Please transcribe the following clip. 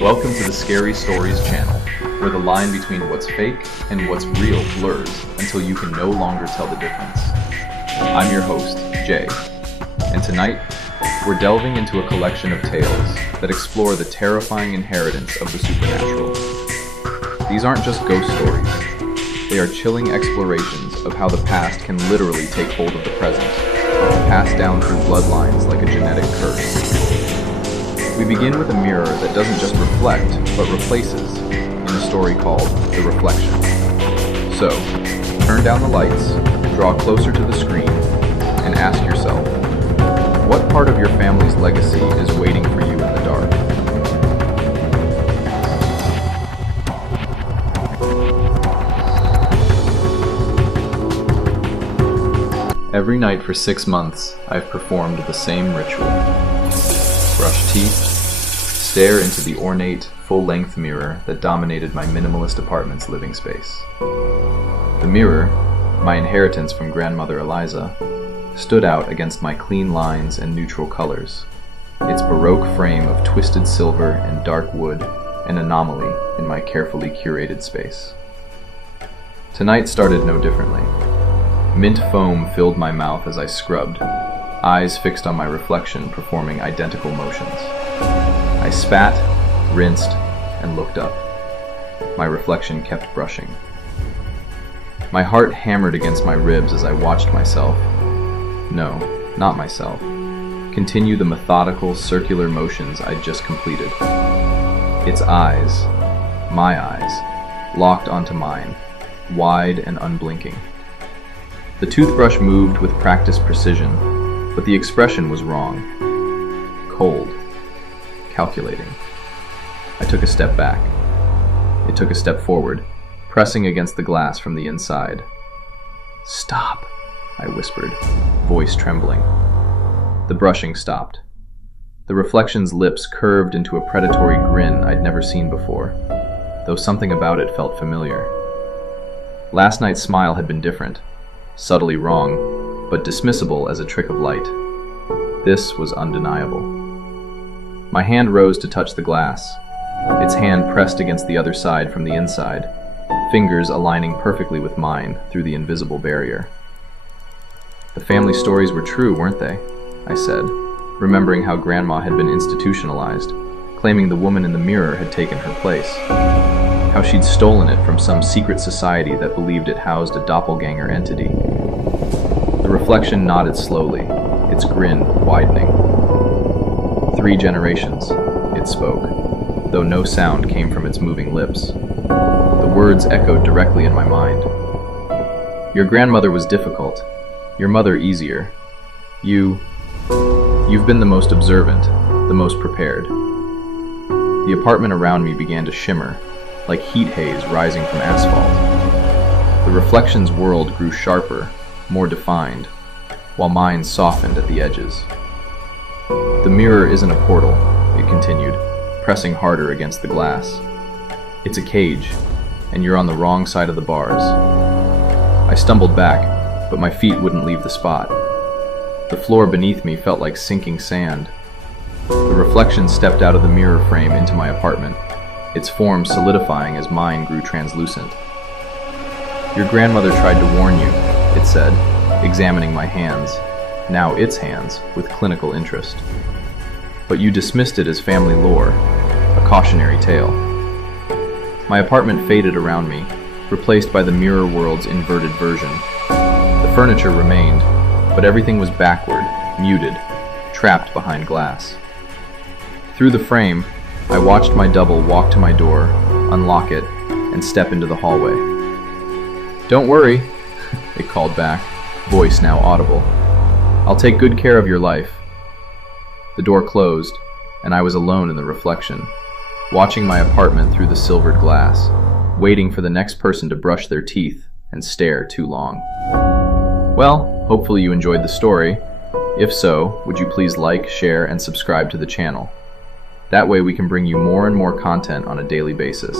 Welcome to the Scary Stories channel, where the line between what's fake and what's real blurs until you can no longer tell the difference. I'm your host, Jay, and tonight, we're delving into a collection of tales that explore the terrifying inheritance of the supernatural. These aren't just ghost stories. They are chilling explorations of how the past can literally take hold of the present, passed down through bloodlines like a genetic curse. We begin with a mirror that doesn't just reflect, but replaces, in a story called The Reflection. So, turn down the lights, draw closer to the screen, and ask yourself, what part of your family's legacy is waiting for you in the dark? Every night for 6 months, I've performed the same ritual. Brush teeth, stare into the ornate, full-length mirror that dominated my minimalist apartment's living space. The mirror, my inheritance from grandmother Eliza, stood out against my clean lines and neutral colors. Its baroque frame of twisted silver and dark wood, an anomaly in my carefully curated space. Tonight started no differently. Mint foam filled my mouth as I scrubbed, eyes fixed on my reflection performing identical motions. I spat, rinsed, and looked up. My reflection kept brushing. My heart hammered against my ribs as I watched myself. No, not myself. Continue the methodical, circular motions I'd just completed. Its eyes, my eyes, locked onto mine, wide and unblinking. The toothbrush moved with practiced precision, but the expression was wrong. Cold. Calculating. I took a step back. It took a step forward, pressing against the glass from the inside. "Stop," I whispered, voice trembling. The brushing stopped. The reflection's lips curved into a predatory grin I'd never seen before, though something about it felt familiar. Last night's smile had been different. Subtly wrong, but dismissible as a trick of light. This was undeniable. My hand rose to touch the glass, its hand pressed against the other side from the inside, fingers aligning perfectly with mine through the invisible barrier. The family stories were true, weren't they? I said, remembering how Grandma had been institutionalized, claiming the woman in the mirror had taken her place. How she'd stolen it from some secret society that believed it housed a doppelganger entity. The reflection nodded slowly, its grin widening. 3 generations, it spoke, though no sound came from its moving lips. The words echoed directly in my mind. Your grandmother was difficult, your mother easier. You've been the most observant, the most prepared. The apartment around me began to shimmer, like heat haze rising from asphalt. The reflection's world grew sharper, more defined, while mine softened at the edges. The mirror isn't a portal, it continued, pressing harder against the glass. It's a cage, and you're on the wrong side of the bars. I stumbled back, but my feet wouldn't leave the spot. The floor beneath me felt like sinking sand. The reflection stepped out of the mirror frame into my apartment, its form solidifying as mine grew translucent. Your grandmother tried to warn you, it said, examining my hands, now its hands, with clinical interest. But you dismissed it as family lore, a cautionary tale. My apartment faded around me, replaced by the mirror world's inverted version. The furniture remained, but everything was backward, muted, trapped behind glass. Through the frame, I watched my double walk to my door, unlock it, and step into the hallway. "Don't worry," it called back, voice now audible. "I'll take good care of your life." The door closed, and I was alone in the reflection, watching my apartment through the silvered glass, waiting for the next person to brush their teeth and stare too long. Well, hopefully you enjoyed the story. If so, would you please like, share, and subscribe to the channel? That way we can bring you more and more content on a daily basis.